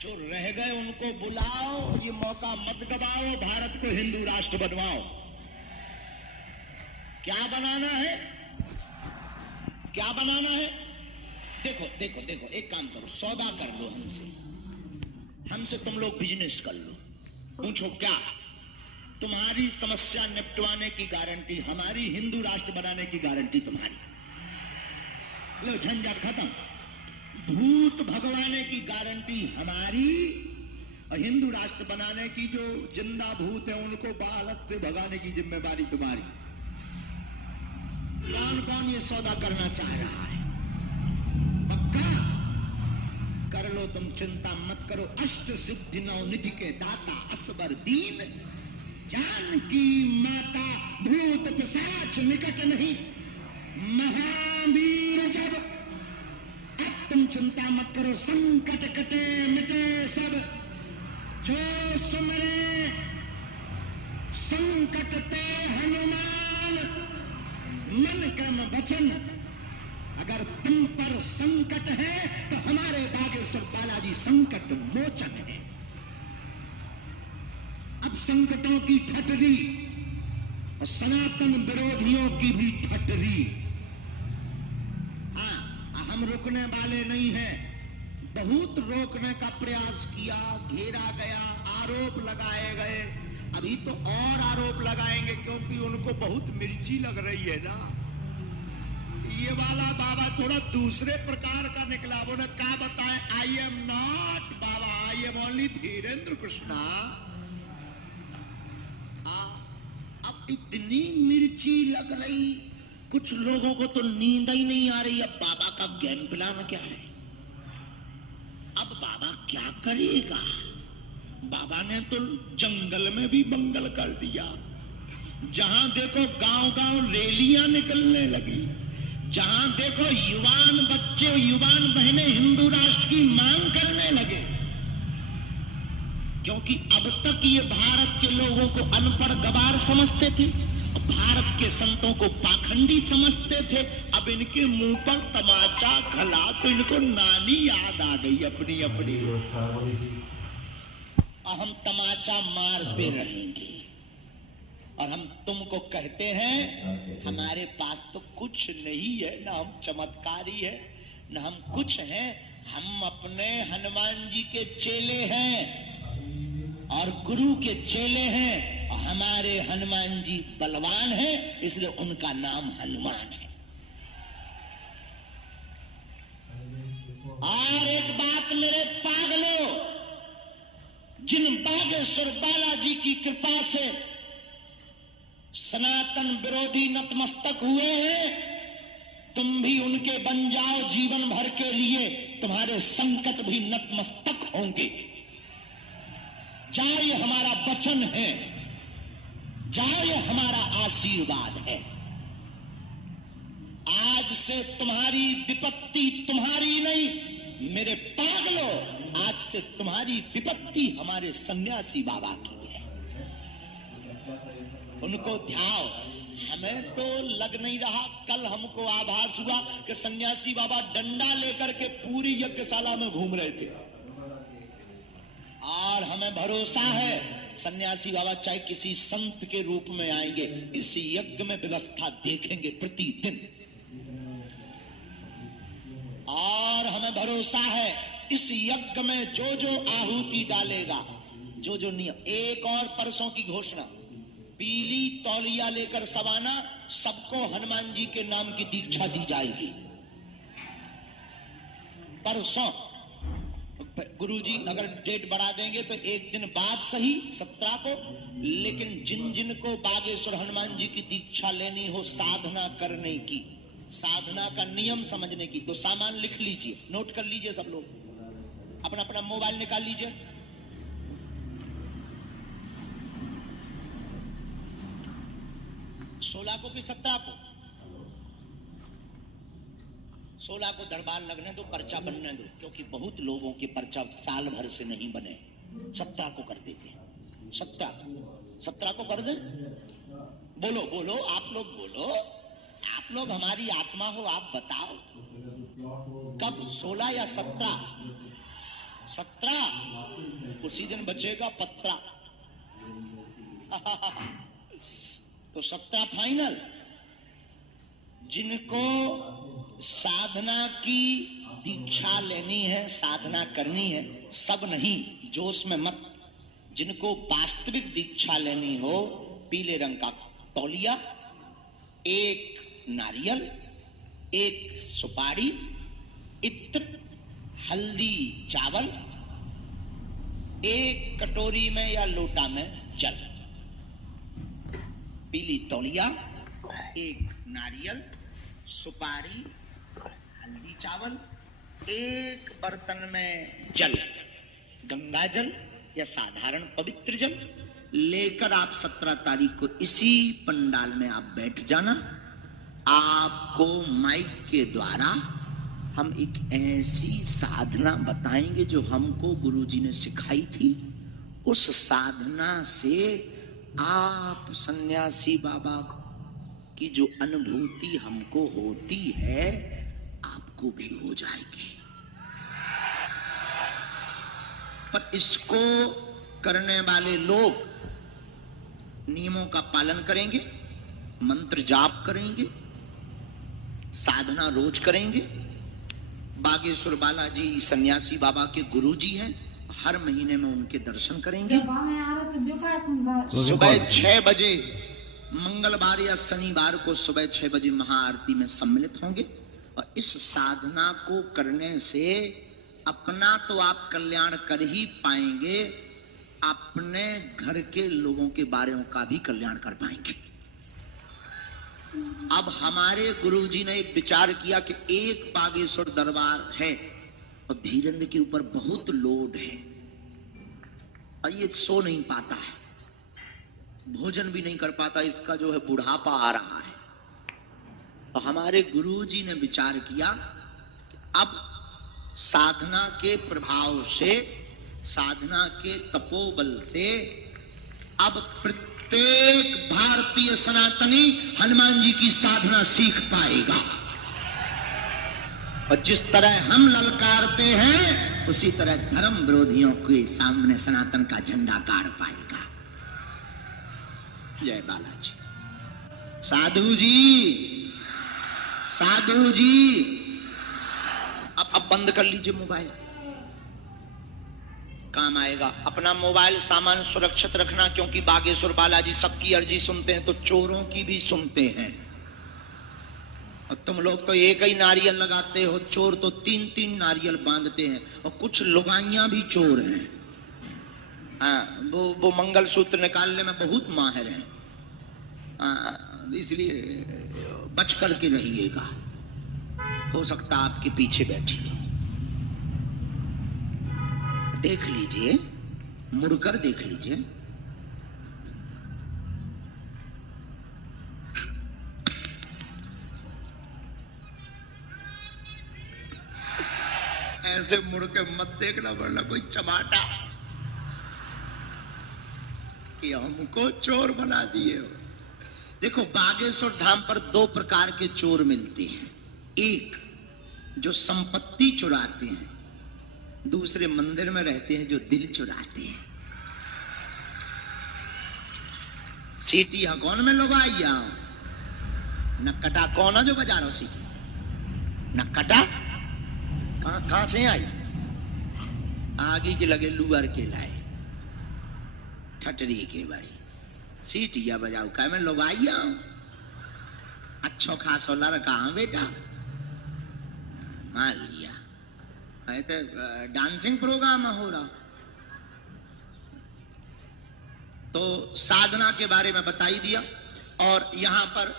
जो रह गए उनको बुलाओ, ये मौका मत गवाओ, भारत को हिंदू राष्ट्र बनवाओ। क्या बनाना है, क्या बनाना है? देखो देखो देखो, एक काम करो, सौदा कर लो हमसे तुम लोग बिजनेस कर लो। पूछो क्या? तुम्हारी समस्या निपटवाने की गारंटी हमारी, हिंदू राष्ट्र बनाने की गारंटी तुम्हारी। लो, झंझट खत्म। भूत भगवाने की गारंटी हमारी, और हिंदू राष्ट्र बनाने की जो जिंदा भूत है उनको बालक से भगाने की जिम्मेदारी तुम्हारी। कौन कौन ये सौदा करना चाह रहा है? पक्का कर लो, तुम चिंता मत करो। अष्ट सिद्धि नौ निधि के दाता असबर दीन, जानकी माता भूत पिशाच निकट नहीं, महावीर जब। अब तुम चिंता मत करो, संकट कटे मिटे सब, जो सुमरे संकट ते हनुमान, मन क्रम वचन। अगर तुम पर संकट है तो हमारे बागेश्वर बालाजी संकट मोचन है। अब संकटों की ठटरी और सनातन विरोधियों की भी ठटरी। हाँ, हम रुकने वाले नहीं हैं। बहुत रोकने का प्रयास किया, घेरा गया, आरोप लगाए गए। अभी तो और आरोप लगाएंगे, क्योंकि उनको बहुत मिर्ची लग रही है ना। ये वाला बाबा थोड़ा दूसरे प्रकार का निकला। वो ने क्या बताए? I am not Baba, I am only Dhirendra Krishna. अब इतनी मिर्ची लग रही, कुछ लोगों को तो नींद ही नहीं आ रही। अब बाबा का गेम प्लान क्या है? अब बाबा क्या करेगा? बाबा ने तो जंगल में भी मंगल कर दिया। जहां देखो गांव गांव रैलियां निकलने लगी, जहां देखो युवान बच्चे, युवान बहनें हिंदू राष्ट्र की मांग करने लगे। क्योंकि अब तक ये भारत के लोगों को अनपढ़ गवार समझते थे, भारत के संतों को पाखंडी समझते थे। अब इनके मुंह पर तमाचा खला तो इनको नानी याद आ गई अपनी अपनी, और हम तमाचा मारते रहेंगे। और हम तुमको कहते हैं हमारे पास तो कुछ नहीं है, ना हम चमत्कारी है, ना हम कुछ हैं। हम अपने हनुमान जी के चेले हैं और गुरु के चेले हैं, और हमारे हनुमान जी बलवान हैं, इसलिए उनका नाम हनुमान है। और एक बात मेरे पागलों, जिन बागेश्वर बालाजी की कृपा से सनातन विरोधी नतमस्तक हुए हैं, तुम भी उनके बन जाओ जीवन भर के लिए, तुम्हारे संकट भी नतमस्तक होंगे। जाओ, ये हमारा वचन है, जाओ, ये हमारा आशीर्वाद है। आज से तुम्हारी विपत्ति तुम्हारी नहीं मेरे पागलों, आज से तुम्हारी विपत्ति हमारे सन्यासी बाबा की है। उनको ध्याओ। हमें तो लग नहीं रहा, कल हमको आभास हुआ कि सन्यासी बाबा डंडा लेकर के पूरी यज्ञशाला में घूम रहे थे। और हमें भरोसा है सन्यासी बाबा चाहे किसी संत के रूप में आएंगे, इस यज्ञ में व्यवस्था देखेंगे प्रतिदिन। और हमें भरोसा है इस यज्ञ में जो जो आहुति डालेगा, जो जो नियम। एक और परसों की घोषणा, पीली तौलिया लेकर सवाना, सबको हनुमान जी के नाम की दीक्षा दी जाएगी। परसों गुरुजी अगर डेट बढ़ा देंगे तो एक दिन बाद सही, 17 को, लेकिन जिन जिन को बागेश्वर हनुमान जी की दीक्षा लेनी हो, साधना करने की, साधना का नियम समझने की, तो सामान लिख लीजिए, नोट कर लीजिए। सब लोग अपना अपना मोबाइल निकाल लीजिए। सोलह को कि 17 को? 16 को दरबार लगने दो, पर्चा बनने दो, क्योंकि बहुत लोगों के पर्चा साल भर से नहीं बने। 17 को कर देते हैं। 17 को कर दे। बोलो बोलो, आप लोग बोलो, आप लोग हमारी आत्मा हो, आप बताओ कब, 16 या 17? 17 उसी दिन बचेगा पत्रा। तो 17 फाइनल। जिनको साधना की दीक्षा लेनी है, साधना करनी है, सब नहीं, जोश में मत। जिनको वास्तविक दीक्षा लेनी हो, पीले रंग का तौलिया, एक नारियल, एक सुपारी, इत्र, हल्दी, चावल, एक कटोरी में या लोटा में जल। पीली तौलिया, एक नारियल, सुपारी, हल्दी, चावल, एक बर्तन में जल, गंगा जल या साधारण पवित्र जल लेकर आप 17 तारीख को इसी पंडाल में आप बैठ जाना। आपको माइक के द्वारा हम एक ऐसी साधना बताएंगे जो हमको गुरुजी ने सिखाई थी। उस साधना से आप सन्यासी बाबा की जो अनुभूति हमको होती है, आपको भी हो जाएगी। पर इसको करने वाले लोग नियमों का पालन करेंगे, मंत्र जाप करेंगे, साधना रोज करेंगे। बागेश्वर बालाजी सन्यासी बाबा के गुरुजी हैं, हर महीने में उनके दर्शन करेंगे। सुबह 6 बजे मंगलवार या शनिवार को सुबह 6 बजे महाआरती में सम्मिलित होंगे। और इस साधना को करने से अपना तो आप कल्याण कर ही पाएंगे, अपने घर के लोगों के बारे में का भी कल्याण कर पाएंगे। अब हमारे गुरुजी ने एक विचार किया कि एक बागेश्वर दरबार है और धीरेन्द्र के ऊपर बहुत लोड है और ये सो नहीं पाता है, भोजन भी नहीं कर पाता, इसका जो है बुढ़ापा आ रहा है। और हमारे गुरुजी ने विचार किया कि अब साधना के प्रभाव से, साधना के तपोबल से अब प्रत्येक भारतीय सनातनी हनुमान जी की साधना सीख पाएगा। और जिस तरह हम ललकारते हैं उसी तरह धर्म विरोधियों के सामने सनातन का झंडा गाड़ पाएगा। जय बालाजी। साधु जी, साधु जी, अब बंद कर लीजिए मोबाइल, काम आएगा। अपना मोबाइल सामान सुरक्षित रखना, क्योंकि बागेश्वर बालाजी सबकी अर्जी सुनते हैं तो चोरों की भी सुनते हैं। और तुम लोग तो एक ही नारियल लगाते हो, चोर तो 3-3 नारियल बांधते हैं। और कुछ लुगाइयां भी चोर हैं। हाँ, वो मंगलसूत्र निकालने में बहुत माहिर हैं। इसलिए बच करके रहिएगा, हो सकता आपके पीछे बैठी हो। देख लीजिए, मुड़कर देख लीजिए। ऐसे मुड़ के मत देखना, वरना कोई चमाटा कि हमको चोर बना दिए हो। देखो, बागेश्वर धाम पर 2 प्रकार के चोर मिलते हैं। एक जो संपत्ति चुराते हैं, दूसरे मंदिर में रहते हैं जो दिल चुराते हैं। सीटी कौन में लोग आइया नक्कटा कौन है जो बजा रहा सीटी? नक्कटा कहां से आई? आगे के लगे लुअर के लाए ठटरी के बारी सीटिया बजाऊ का में लोग आइया। अच्छो खासो लड़का हाँ बेटा, मान लिया तो डांसिंग प्रोग्राम हो रहा। तो साधना के बारे में बता ही दिया। और यहां पर